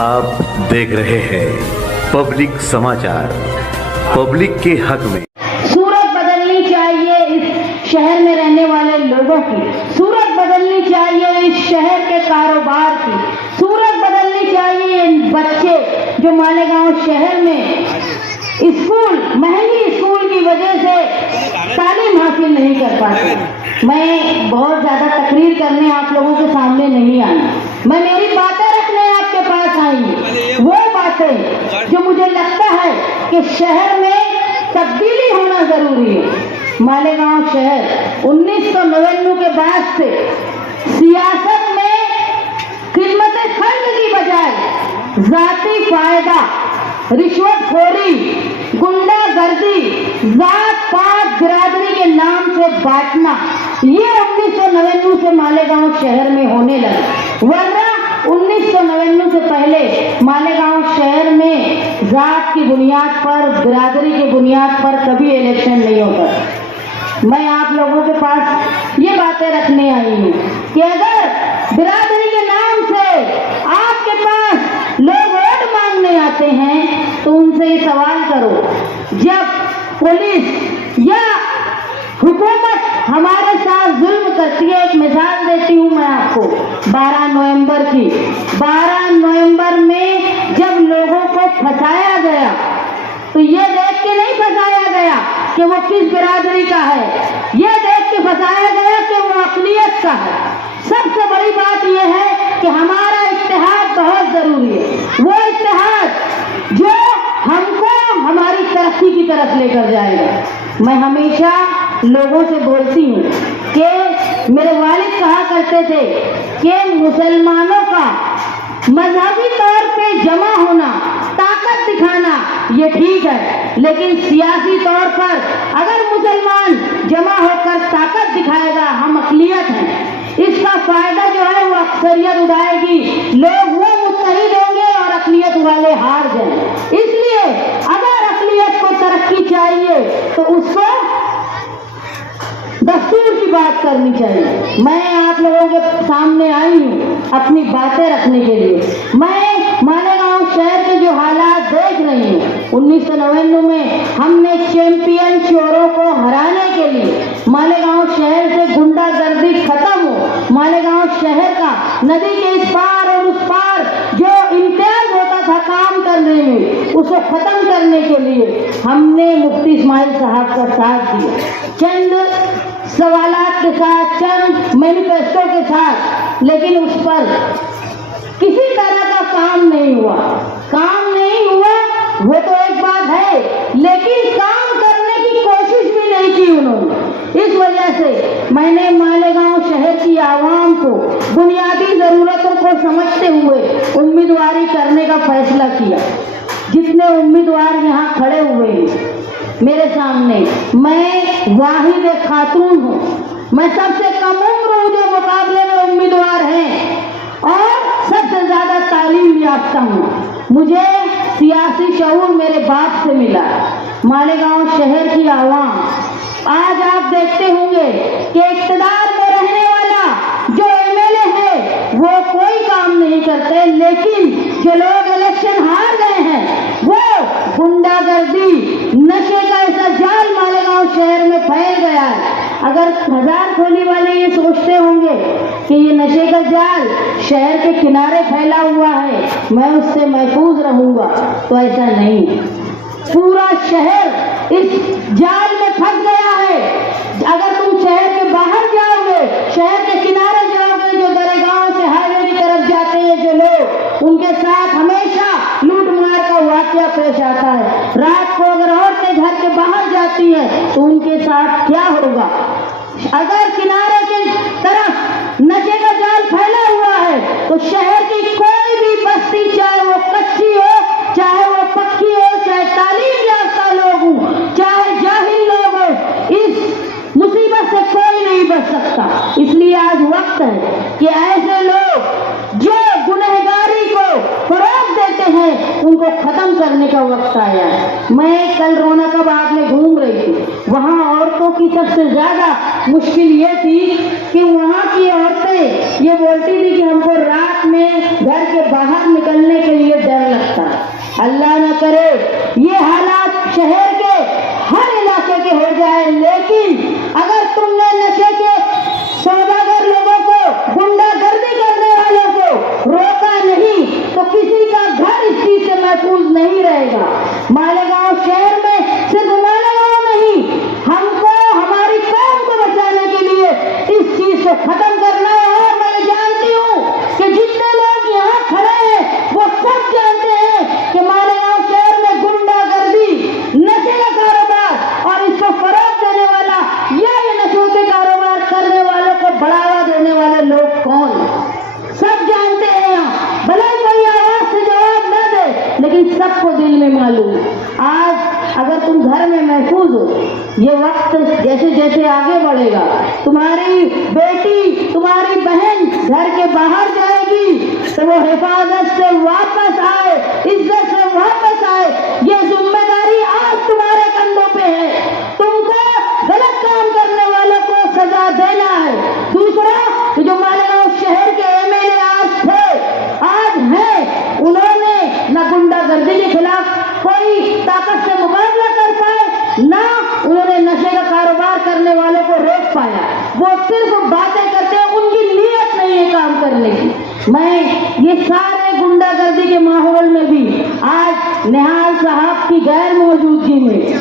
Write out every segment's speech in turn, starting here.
आप देख रहे हैं पब्लिक समाचार, पब्लिक के हक में। सूरत बदलनी चाहिए इस शहर में रहने वाले लोगों की, सूरत बदलनी चाहिए इस शहर के कारोबार की, सूरत बदलनी चाहिए इन बच्चे जो मालेगांव शहर में महंगी स्कूल की वजह से तालीम हासिल नहीं कर पाते। मैं बहुत ज्यादा तकरीर करने आप लोगों के सामने नहीं आई, मैं मेरी बातें रखने आपके पास आई, वो बातें जो मुझे लगता है कि शहर में तब्दीली होना जरूरी है। मालेगांव शहर 1999 के बाद से सियासत में खिदमत खल्क की बजाय जाती फायदा, रिश्वतखोरी, गुंडागर्दी, जात पात बिरादरी के नाम से बांटना, ये 1999 से मालेगांव शहर में होने लगा। वरना 1999 से पहले मालेगांव शहर में जात की बुनियाद पर, बिरादरी की बुनियाद पर कभी इलेक्शन नहीं होता। मैं आप लोगों के पास ये बातें रखने आई हूँ कि अगर बिरादरी के नाम से आपके पास लोग वोट मांगने आते हैं तो उनसे ये सवाल करो, जब पुलिस या हुकूमत हमारे साथ जुल्म करती है, एक मिसाल देती हूँ मैं आपको 12 नवंबर की। 12 नवंबर में जब लोगों को फंसाया गया तो ये देख के नहीं फंसाया गया कि वो किस बिरादरी का है, ये देख के फंसाया गया कि वो अक़लियत का है। सबसे बड़ी बात यह है कि हमारा इत्तेहाद बहुत जरूरी है, वो इत्तेहाद जो हमको हमारी तरक्की की तरफ लेकर जाएगा। मैं हमेशा लोगों से बोलती हूँ कि मेरे वालिद कहा करते थे कि मुसलमानों का मजहबी तौर पे जमा होना, ताकत दिखाना ये ठीक है, लेकिन सियासी तौर पर अगर मुसलमान जमा होकर ताकत दिखाएगा, हम अक़लियत हैं, इसका फायदा जो है वो अक्सरियत उठाएगी, लोग वो मुत्तहिद होंगे और अक़लियत वाले हार जाएंगे। इसलिए अगर अक़लियत को तरक्की चाहिए तो उसको दस्तूर की बात करनी चाहिए। मैं आप लोगों के सामने आई हूँ अपनी बातें रखने के लिए। मैं मालेगांव शहर के जो हालात देख रही हूँ, 1999 में हमने चैंपियन चोरों को हराने के लिए मालेगांव शहर से गुंडागर्दी खत्म हो, मालेगांव शहर का नदी के इस पार और उस पार जो इम्तियाज होता था काम करने में, उसको खत्म करने के लिए हमने मुफ्ती इस्माइल साहब का साथ दिया। चंद सवालात के साथ, चंद मैनिफेस्टो के साथ, लेकिन उस पर किसी तरह का काम नहीं हुआ। काम नहीं हुआ वो तो एक बात है, लेकिन काम करने की कोशिश भी नहीं की उन्होंने। इस वजह से मैंने मालेगांव शहर की आवाम को बुनियादी जरूरतों को समझते हुए उम्मीदवारी करने का फैसला किया। जितने उम्मीदवार यहाँ खड़े हुए हैं मेरे सामने, मैं वाहिद एक खातून हूँ, मैं सबसे कम उम्र हूँ जो मुकाबले में उम्मीदवार हैं और सबसे ज्यादा तालीम याफ्ता हूँ। मुझे सियासी शऊर मेरे बाप से मिला। मालेगांव शहर की आवाम, आज आप देखते होंगे कि इक़्तिदार में रहने वाला जो एमएलए है वो कोई काम नहीं करते, लेकिन जो लोग इलेक्शन हार गए हैं वो गुंडागर्दी, नशे का ऐसा जाल मालेगांव शहर में फैल गया है। अगर हजार खोली वाले ये सोचते होंगे कि ये नशे का जाल शहर के किनारे फैला हुआ है, मैं उससे महफूज रहूंगा, तो ऐसा नहीं है। पूरा शहर इस जाल में फंस गया है। अगर तुम शहर के बाहर जाओगे, शहर के किनारे जाओगे, जो दरेगांव से हाईवे की तरफ जाते हैं जो लोग, उनके साथ हमेशा लूट मार का वाकया पेश आता है। रात को अगर औरतें घर के बाहर जाती हैं तो उनके साथ क्या होगा? अगर किनारे की तरफ नशे का जाल फैला हुआ है तो शहर की कोई भी बस्ती, चाहे वो कच्ची हो, चाहे वो पक्की हो, चाहे तालीम याफ्ता लोग हो, चाहे जाहिल लोग हो, इस मुसीबत से कोई नहीं बच सकता। इसलिए आज वक्त है कि ऐसे लोग जो गुनहगारी को फरोग देते हैं उनको खत्म करने का वक्त आया है। मैं कल रौनकाबाद में घूम रही थी, वहाँ औरतों की सबसे ज्यादा मुश्किल ये थी कि वहाँ की औरतें ये बोलती थी कि हमको रात में घर के बाहर निकलने के लिए अल्लाह न करे ये हालात शहर के हर इलाके के हो जाए, लेकिन अगर तुमने नशे के सौदागर लोगों को, गुंडागर्दी करने वालों को रोका नहीं तो किसी का घर इस चीज से महफूज नहीं रहेगा। मालेगांव शहर में सिर्फ मालेगांव नहीं, हमको हमारी कौम को बचाने के लिए इस चीज को खत्म करना है। और मैं जानती हूँ कि जितने लोग यहाँ खड़े हैं वो सब जानते हैं कि मालेगांव शहर में गुंडागर्दी, नशे का कारोबार और इसको फरोग देने वाला या ये नशों के कारोबार करने वालों को बढ़ावा देने वाले लोग कौन, सब जानते हैं। यहाँ भले कोई आवाज से जवाब न दे, लेकिन सबको दिल में मालूम। आज अगर तुम घर में महफूज हो, ये वक्त जैसे जैसे आगे बढ़ेगा, तुम्हारी बेटी, तुम्हारी बहन घर के बाहर जाएगी तो वो हिफाजत से वापस आए, इज्जत से वापस आए, ये जिम्मेदारी आज तुम्हारे कंधों पे है। तुमको गलत काम करने वालों को सजा देना है। दूसरा, जो मालेगांव शहर के एमएलए आज थे, आज हैं, उन्होंने न गुंडागर्दी के खिलाफ कोई ताकत से मुकाबला कर पाए, ना उन्होंने नशे का कारोबार करने वालों को रोक पाया। वो सिर्फ बातें करते हैं, उनकी नीयत नहीं है काम करने की। मैं ये सारे गुंडागर्दी के माहौल में भी आज निहाल साहब की गैर मौजूदगी में,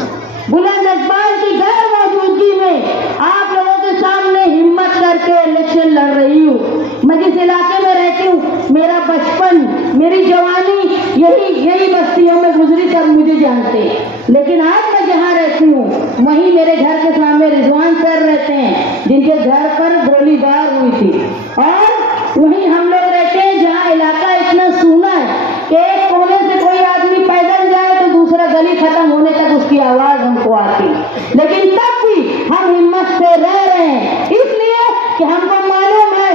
बुलंद इकबाल की गैर मौजूदगी में आप लोगों के सामने हिम्मत करके इलेक्शन लड़ रही हूँ। मैं जिस इलाके में रहती हूँ, मेरा बचपन, मेरी जवानी यही बस्तियों में गुजरी, सब मुझे जानते हैं। लेकिन आज मैं जहाँ रहती हूँ वहीं मेरे घर के सामने रिजवान सर रहते हैं, जिनके घर पर गोलीबार हुई थी। और वहीं हम लोग रहते हैं जहाँ इलाका इतना सूना है कि एक कोने से कोई आदमी पैदल जाए तो दूसरा गली खत्म होने तक उसकी आवाज हमको आती, लेकिन तब भी हम हिम्मत से रह रहे हैं, इसलिए कि हमको मालूम है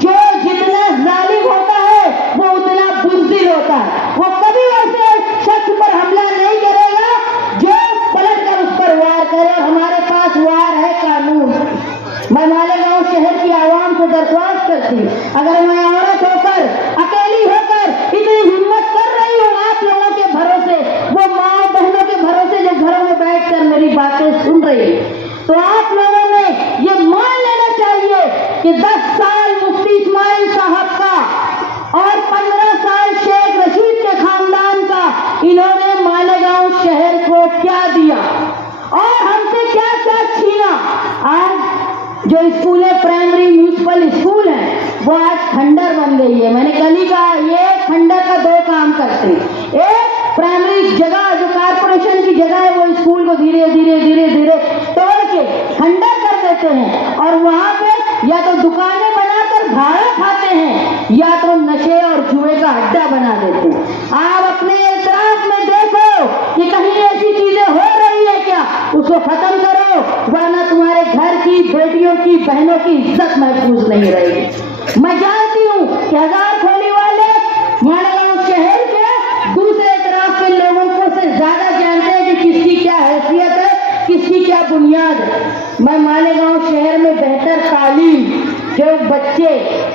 जो जितना जालिम होता है वो उतना बुज़दिल होता है। वो कभी वैसे शख्स पर हमला नहीं करेगा जो पलट कर उस पर वार करे। हमारे पास वार है कानून। मैं मालेगांव शहर की आवाम से दरख्वास्त करती हूँ, अगर मैं औरत होकर, अकेली होकर इतनी हिम्मत कर रही हूँ आप लोगों के भरोसे, वो माँ बहनों के भरोसे जो घरों में बैठकर मेरी बातें सुन रही है, तो आप लोगों ने ये मान लेना चाहिए कि 10 साल मुफ्ती इस्माइल साहब का और 15 साल शेख रशीद के खानदान का इन्होंने मालेगांव शहर को क्या दिया और हमसे क्या क्या छीना। आज जो स्कूलें, प्राइमरी म्यूनिसिपल स्कूल हैं, वो आज खंडर बन गई है। मैंने कल ही कहा, ये खंडर का 2 काम करते हैं। एक, प्राइमरी जगह जो कारपोरेशन की जगह है, वो स्कूल को धीरे धीरे तोड़ के खंडर कर देते हैं और वहां पे या तो दुकानें बनाकर भाड़ा खाते हैं या तो नशे और जुए का अड्डा बना देते हैं। आप अपने इतराफ में देखो कि कहीं ऐसी चीजें हो रही है क्या, उसको खत्म करो, वरना तुम्हारे घर की बेटियों की, बहनों की इज्जत महफूज नहीं रहेगी। मैं जानती हूँ कि हजार खोली वाले मालेगांव शहर के दूसरे तरफ के लोगों को से ज्यादा जानते हैं कि किसकी क्या हैसियत है, किसकी क्या बुनियाद है। मैं मालेगांव शहर में बेहतर तालीम, जो बच्चे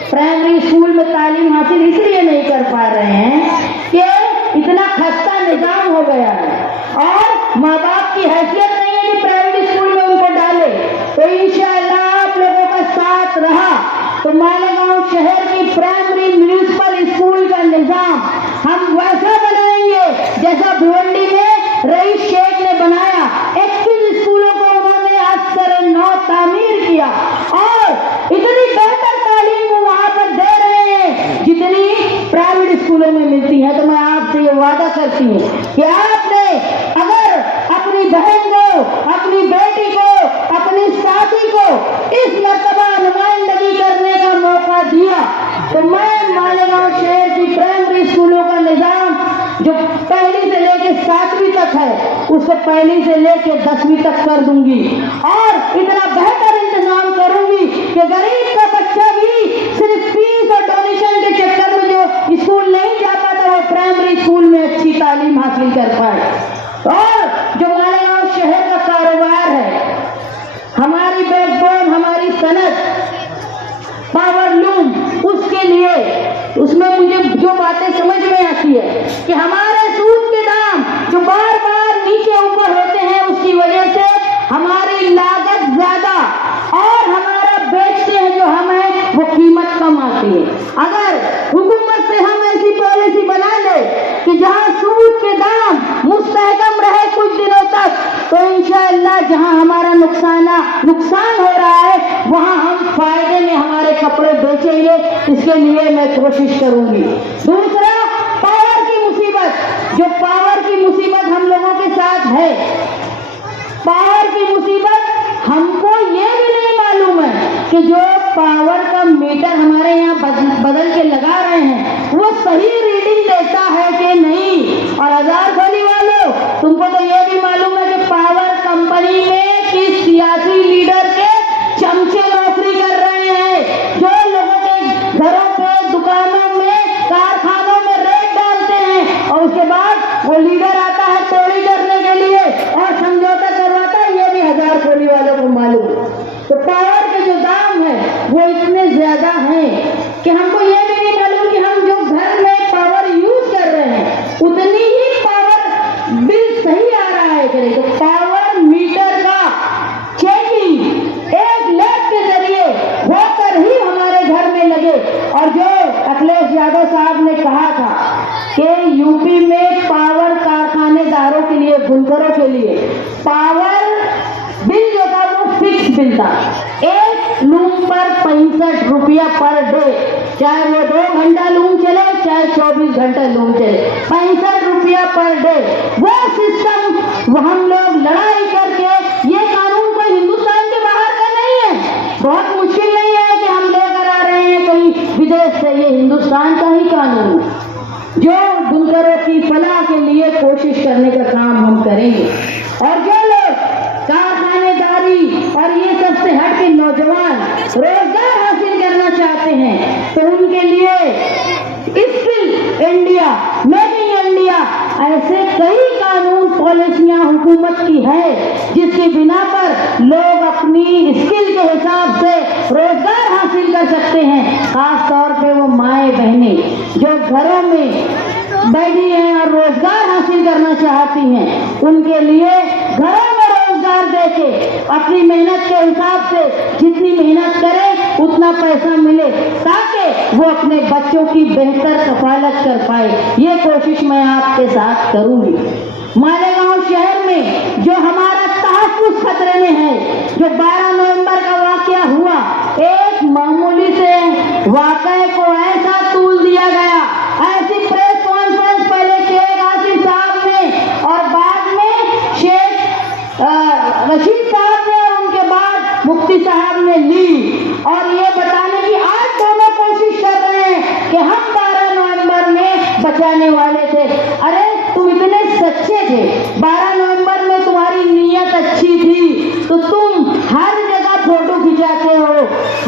प्राइमरी स्कूल में तालीम हासिल इसलिए नहीं कर पा रहे हैं कि इतना खस्ता निजाम हो गया है और माँ बाप की हैसियत नहीं है कि प्राइवेट स्कूल में उनको डाले। तो इंशाअल्लाह आप लोगों का साथ रहा तो मालेगांव शहर की प्राइमरी म्यूनिसिपल स्कूल का निजाम हम वैसा बनाएंगे जैसा भिवंडी में रईस शेख ने बनाया। 21 स्कूलों को उन्होंने अक्सर नौ तामीर किया और इतनी बेहतर तालीम वो वहां पर दे रहे हैं जितनी प्राइवेट स्कूलों में मिलती है। तो मैं आपसे ये वादा करती हूँ कि आपने अगर अपनी बहन को, अपनी बेटी को, अपनी साथी को इस मर्तबा नुमाइंदगी करने का मौका दिया तो मैं मालेगांव शहर की प्राइमरी स्कूलों का निजाम जो पहली से लेकर 7वीं तक है उसको पहली से लेकर 10वीं तक कर दूंगी और इतना बेहतर इंतजाम करूंगी कि गरीब का बच्चा भी सिर्फ फीस और डोनेशन के चक्कर में जो स्कूल नहीं जा पाता वो प्राइमरी स्कूल में अच्छी तालीम हासिल कर पाए। और जो मालेगांव शहर का कारोबार है, हमारी बैकबोन, हमारी सनत, पावर लूम, उसके लिए उसमें मुझे जो बातें समझ में आती है कि हमारे सूद के दाम जो बार बार नीचे ऊपर होते हैं, उसकी वजह से हमारी लागत ज्यादा और हमारा बेचते हैं जो हमें वो कीमत कम आती है। अगर हुकूमत से हम ऐसी पॉलिसी बना ले कि जहां सूद के दाम मुस्तहकम रहे कुछ दिनों तक, तो इंशाअल्लाह जहां हमारा नुकसान हो रहा है वहां हम फायदे में हमारे कपड़े बेचेंगे। इसके लिए मैं कोशिश करूंगी। दूसरा, पावर की मुसीबत, जो पावर की मुसीबत हम लोगों के साथ है, पावर की मुसीबत, हमको ये भी नहीं मालूम है कि जो पावर का मीटर हमारे यहाँ बदल के लगा रहे हैं वो सही रीडिंग देता है कि नहीं। और हजार खोली वालों, तुमको तो ये भी मालूम है कि पावर कंपनी में किस सियासी लीडर के चमचे नौकरी कर रहे हैं, जो लोगों के घरों पे, दुकानों में, कारखानों में रेड डालते हैं और उसके बाद वो लीडर आता है चोरी करने के लिए और समझौता करवाता है। ये भी हजार खोली वालों को मालूम। तो पावर के जो दाम है वो इतने ज्यादा हैं कि हमको ये भी नहीं मालूम कि हम जो घर में पावर यूज कर रहे हैं उतनी ही पावर बिल सही आ रहा है कि नहीं। तो पावर मीटर का चेकिंग एक लैब के जरिए होकर ही हमारे घर में लगे। और जो अखिलेश यादव साहब ने कहा था कि यूपी में पावर कारखानेदारों के लिए, बुनकरों के लिए पावर बिल जो था वो फिक्स बिल था। एक लूम पर 65 रुपया पर डे, चाहे वो 2 घंटा लूम चले चाहे 24 घंटा लूम चले, 65 रुपया पर डे। वो सिस्टम हम लोग लड़ाई करके, ये कानून कोई हिंदुस्तान के बाहर का नहीं है, बहुत मुश्किल नहीं है कि हम लेकर आ रहे हैं कहीं विदेश से, ये हिंदुस्तान का ही कानून है जो बुनकरों की फलाह के लिए कोशिश करने का काम हम करेंगे। और जो लोग कारखानेदारी और ये सब से हट के नौजवान रोजगार हासिल करना चाहते हैं तो उनके लिए skill India, make in India, ऐसे कई कानून पॉलिसियां हुकूमत की है जिसकी बिना पर लोग अपनी स्किल के हिसाब से रोजगार हासिल कर सकते हैं। खास तौर पे वो माए बहनें जो घरों में बैठी हैं और रोजगार हासिल करना चाहती हैं, उनके लिए घरों में रोजगार देके अपनी मेहनत के हिसाब से जितनी मेहनत करे उतना पैसा मिले ताकि वो अपने बच्चों की बेहतर कफालत कर पाए। ये कोशिश मैं आपके साथ करूंगी। मालेगांव शहर में जो हमारा तहफ्फुज़ खतरे में है, जो 12 नवंबर का वाकया हुआ, एक मामूली से वाकये को ऐसा तूल दिया गया, ऐसी प्रेस कॉन्फ्रेंस पहले शेख आसिफ साहब ने और बाद में शेख रशीद साहब ने और उनके बाद मुफ्ती साहब ने ली और ये बताने की आज दोनों कोशिश कर रहे हैं कि हम 12 नवंबर में बचाने वाले थे। अरे तुम इतने सच्चे थे, 12 नवंबर में तुम्हारी नीयत अच्छी थी तो तुम हर जगह फोटो खिंचाते हो,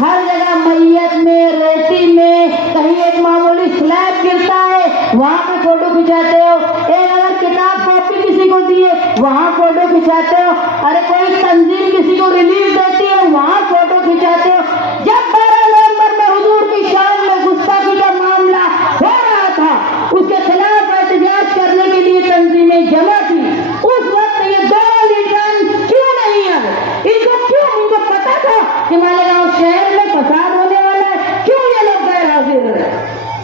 हर जगह मैयत में, रेती में, कहीं एक मामूली स्लैब गिरता है वहां पे फोटो खिंचाते हो, एक अगर किताब कॉपी किसी को दिए वहां फोटो खिंचाते हो, अरे कोई तंजीम किसी को रिलीफ देती है वहां फोटो खिंचाते हो। जब 12 नवंबर में हुजूर की शान में गुस्ताखी का मामला हो रहा था, उसके खिलाफ एहतजाज करने के लिए तंजीमें जमा थी, उस वक्त ये दो लीडर क्यों नहीं आए? इनको पता था कि मालेगांव शहर में फसाद होने वाला है, क्यों ये लोग गैर हाजिर रहे?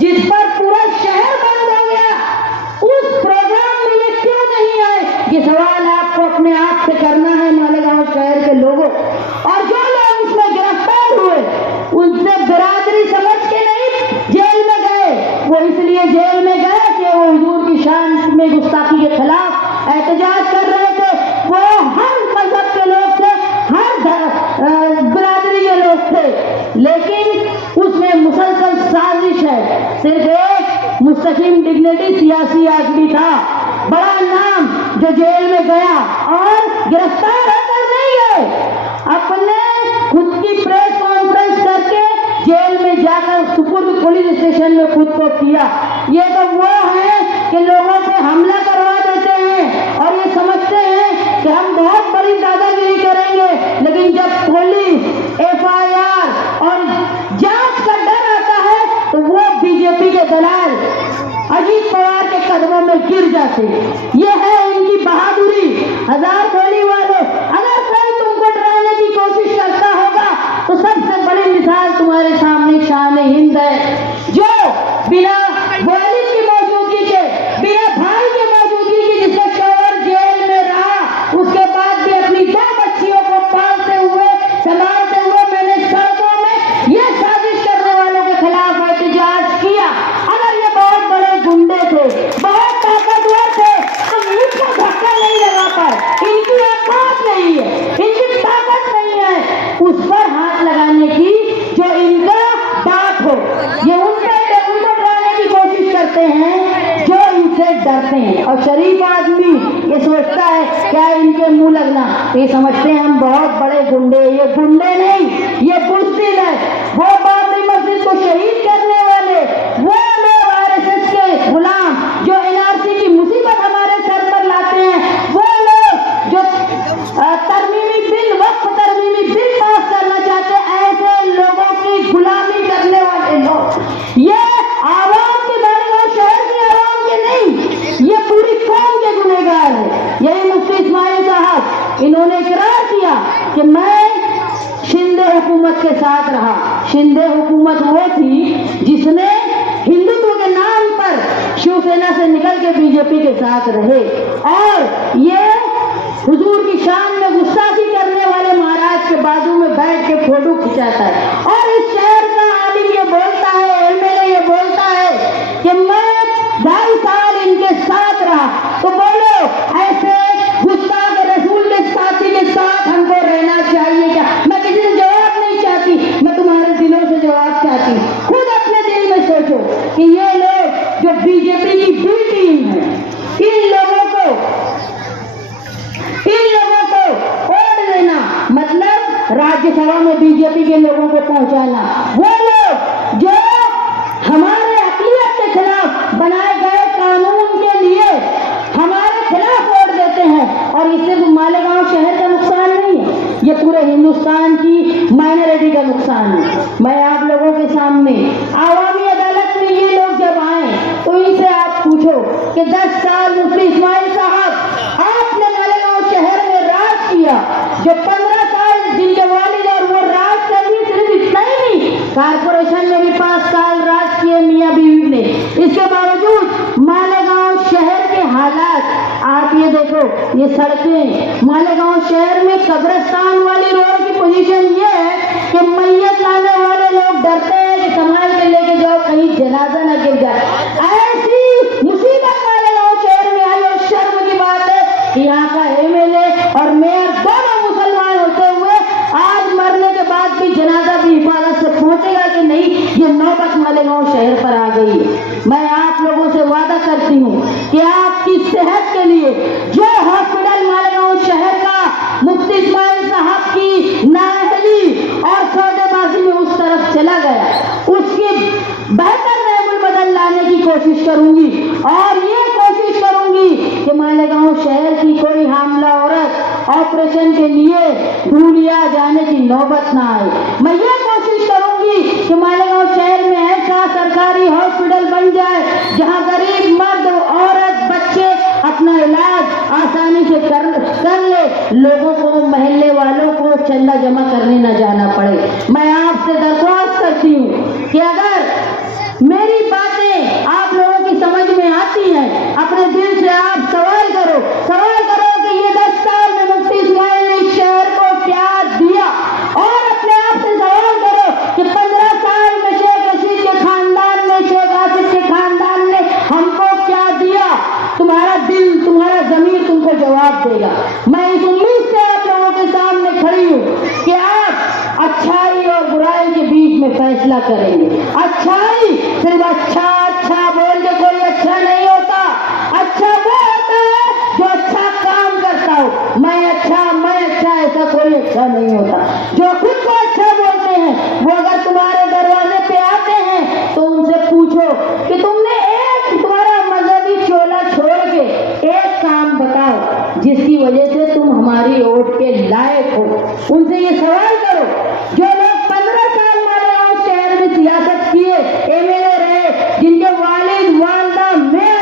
जिस पर पूरा शहर बंद हो गया, उस प्रोग्राम में ये क्यों नहीं आए? ये सवाल आपको अपने आप से करना है मालेगांव शहर के लोगों। और जो लोग इसमें गिरफ्तार हुए उनसे बिरादरी समझ के नहीं जेल में गए, वो इसलिए जेल में गए कि वो हुजूर की शान में गुस्ताखी के खिलाफ एहतजाज कर रहे थे। वो हर मजहब के लोग थे, हर बिरादरी के लोग थे, लेकिन उसमें मुसलसल साजिश है। सिर्फ एक मुस्तकीम डिग्निटी सियासी आदमी था, बड़ा नाम, जो जेल में गया और गिरफ्तार होकर नहीं गए, अपने खुद की प्रेस कॉन्फ्रेंस करके जेल में जाकर सुपुर्द पुलिस स्टेशन में खुद को किया। ये तो वो है कि लोगों पे हमला करवा देते हैं और ये समझते हैं कि हम बहुत बड़ी दादागिरी करेंगे, लेकिन जब पुलिस FIR और जांच का डर आता है तो वो बीजेपी के दलाल अजीत पवार के कदमों में गिर जाते। ये है इनकी बहादुरी। हजार गोली वालों, अगर कोई तुमको डराने की कोशिश करता होगा तो सबसे बड़ी मिसाल तुम्हारे सामने शान हिंद है, जो बिना वालिद की मौजूदगी के, बिना भाई की मौजूदगी के, जिसका शौहर जेल में रहा, उसके बाद भी अपनी दो बच्चियों को पालते हुए, संभालते हुए मैंने सड़कों में ये साजिश करने वालों के खिलाफ एहतजाज किया। अगर ये बहुत बड़े गुंडे थे, बहुत ताकतवर थे, तो मुझको धक्का नहीं लगा पाए। इनकी औकात नहीं है, इनकी ताकत नहीं है उस पर हाथ लगाने की जो इनका बाप हो। ये उनको डराने की कोशिश करते हैं जो इनसे डरते हैं। और शरीफ आदमी ये सोचता है क्या इनके मुंह लगना, ये समझते हैं हम बहुत बड़े गुंडे। ये गुंडे नहीं, ये बुज़दिल है। वो बाबरी मस्जिद को शहीद करने वाले, वो लोग आरएसएस के गुलाम जो एनआरसी की मुसीबत हमारे सर पर लाते हैं, वो लोग जो तरमीमी बिल, वक्फ तरमीमी बिल पास करना चाहते हैं, ऐसे लोगों की गुलामी करने वाले लोग। ये आवाम के मालेगांव शहर के आवाम के नहीं, ये पूरी कौम के गुनहगार है। यही मुफ्ती इस्माइल साहब, इन्होंने इकरार किया कि मैं शिंदे हुकूमत के साथ रहा। शिंदे हुकूमत वो थी जिसने हिंदुत्व के नाम पर शिवसेना से निकल के बीजेपी के साथ रहे, और ये हुजूर की शान में गुस्ताखी करने वाले महाराज के बाजू में बैठ के फोटो खिंचाता है। और इस शहर का आलिम ये बोलता है, एमएलए ये बोलता है कि मैं 2.5 साल इनके साथ रहा। तो बोलो, ऐसे गुस्ताख रसूल के साथी के साथ हमको रहना चाहिए क्या? मैं किसी से जवाब नहीं चाहती, मैं तुम्हारे दिलों से जवाब चाहती। खुद अपने दिल में सोचो कि ये लोग जो बीजेपी की बी टीम है, इन लोगों को वोट देना मतलब राज्यसभा में बीजेपी के लोगों को पहुंचाना। वो लोग जो हमारे अक़लियत के खिलाफ बनाए गए कानून के लिए हमारे खिलाफ वोट देते हैं, और इससे मालेगांव शहर का नुकसान नहीं है, ये पूरे हिंदुस्तान की माइनॉरिटी का नुकसान है। मैं आप लोगों के सामने आवामी अदालत में ये लोग जब आए तो इनसे आप पूछो कि 10 साल मुफ्ती इस्माइल साहब आपने मालेगांव शहर में राज किया, जो 15 साल जिनके वालिद और वो राज कर लिए। सिर्फ इतना ही नहीं, कारपोरेशन में भी 5 साल राज किए मियाँ बीवी ने। इसके बावजूद मालेगांव शहर के हालात आप ये देखो, ये सड़कें मालेगांव शहर में कब्रिस्तान वाली रोड की पोजीशन ये है कि मैयत लाने वाले लोग डरते हैं कि संभाल के लेके जाओ कहीं जनाजा न गिर जाए। ऐसी मुसीबत मालेगांव शहर में आई, और शर्म की बात है कि यहाँ का एमएलए और मेयर दोनों मुसलमान होते हुए आज मरने के बाद भी जनाजा भी हिफाजत से पहुंचेगा कि नहीं, ये नौबत मालेगांव शहर पर आ गई है। मैं आप लोगों से वादा करती हूँ कि आपकी सेहत के लिए जो हॉस्पिटल मालेगांव शहर का मुफ्ती इस्माइल साहब की नाअहली और सौदेबाजी में उस तरफ चला गया, उसकी बेहतर महबूल बदल लाने की कोशिश करूंगी, और ये कोशिश करूंगी कि मालेगांव शहर की कोई हामला औरत ऑपरेशन के लिए ढूंढिया जाने की नौबत ना आए। मैं ये कोशिश करूंगी कि मालेगांव शहर में ऐसा सरकारी हॉस्पिटल बन जाए जहां गरीब मर्द, औरत, बच्चे अपना इलाज आसानी से कर ले, लोगों को, महल्ले वालों को चंदा जमा करने न जाना पड़े। मैं आपसे दरख्वास्त करती हूँ कि अगर मेरी बातें आप लोगों की समझ में आती हैं, अपने दिल से आप सवाल करो कि ये 10 साल में मुफ्ती इस्माइल ने इस शहर को क्या दिया, और अपने आप से सवाल करो कि 15 साल में शेख रशीद के खानदान ने, शेख आसिफ के खानदान ने हमको क्या दिया। तुम्हारा दिल, तुम्हारा ज़मीर तुमको जवाब देगा। मैं इस उम्मीद से आप लोगों के सामने खड़ी हूँ कि आप अच्छाई और बुराई के बीच में फैसला करेंगे। अच्छाई सिर्फ अच्छा बोल के कोई अच्छा नहीं होता। अच्छा वो होता है जो अच्छा काम करता हो। मैं अच्छा ऐसा कोई अच्छा नहीं होता। जो खुद को अच्छा बोलते हैं वो अगर तुम्हारे दरवाजे पे आते हैं तो उनसे पूछो कि तुमने तुम्हारा मजहबी चोला छोड़ के एक काम बताओ जिसकी वजह से तुम हमारी वोट के लायक हो। उनसे ये सवाल करो, जो लोग 15 साल मालेगांव शहर में सियासत किए, एमएलए रहे, जिनके वालिद, वालदा, मेयर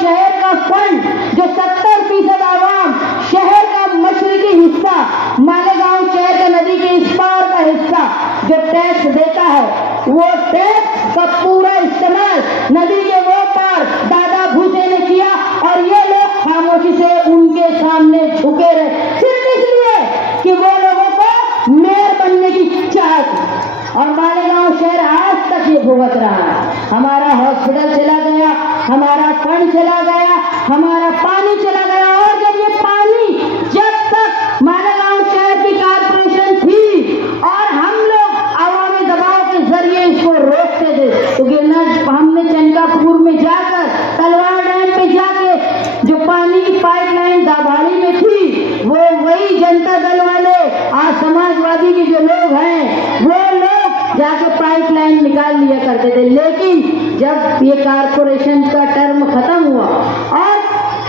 शहर का फंड जो 70% आवाम शहर का मशरकी हिस्सा मालेगांव शहर का नदी के इस पार का हिस्सा जो टैक्स देता है, वो टैक्स का पूरा इस्तेमाल नदी के वो पार दादा भूसे ने किया और ये लोग खामोशी से उनके सामने झुके रहे, सिर्फ इसलिए कि वो लोगों को मेयर बनने की चाहत। और मालेगांव शहर आज तक ये भुगत रहा है। हमारा हॉस्पिटल चला गया, हमारा फंड चला गया, हमारा पानी चला गया। और जब ये पानी, जब तक मालेगांव शहर की कारपोरेशन थी और हम लोग अवामी दबाव के जरिए इसको रोकते थे, तो गिरना हमने चंकापुर में जाकर, तलवार डैम पे जाके जो पानी की पाइपलाइन दाभाड़ी में थी, वो वही जनता दल वाले, आज समाजवादी के जो लोग हैं, वो लोग जाके पाइपलाइन निकाल लिया करते थे। लेकिन जब ये कारपोरेशन का टर्म खत्म हुआ और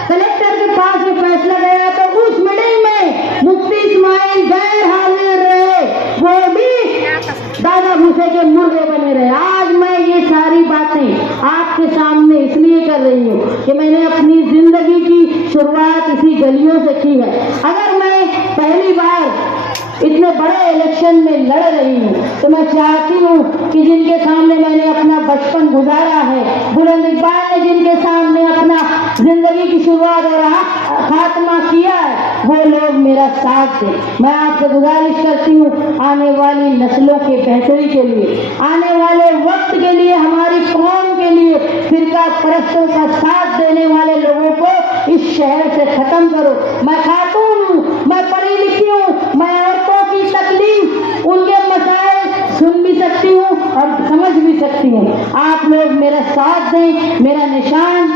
कलेक्टर के पास ये फैसला गया, तो उस मीटिंग में मुफ्ती इस्माइल गैर हाजिर रहे, वो भी दादा भूसे के मुर्गे बने रहे। आज मैं ये सारी बातें आपके सामने इसलिए कर रही हूँ कि मैंने अपनी जिंदगी की शुरुआत इसी गलियों से की है। अगर मैं पहली बार इतने बड़े इलेक्शन में लड़ रही हूँ, तो मैं चाहती हूँ कि जिनके सामने मैंने अपना बचपन गुजारा है, बुलंद इकबाल ने जिनके सामने अपना जिंदगी की शुरुआत और खात्मा किया है, वो लोग मेरा साथ दें। मैं आपसे गुजारिश करती हूँ, आने वाली नस्लों के बेहतरी के लिए, आने वाले वक्त के लिए, हमारी कौम के लिए फिरका परस्तों का साथ देने वाले लोगों को इस शहर से खत्म करो। मैं खातून हूँ, मैं पढ़ी लिखी हूँ, मैं औरतों की तकलीफ, उनके मसाइल सुन भी सकती हूँ और समझ भी सकती हूँ। आप लोग मेरा साथ दें। मेरा निशान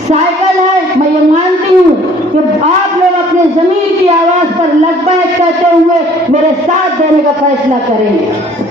साइकिल है। मैं ये मानती हूँ कि आप लोग अपने जमीन की आवाज पर लबैक कहते हुए मेरे साथ देने का फैसला करेंगे।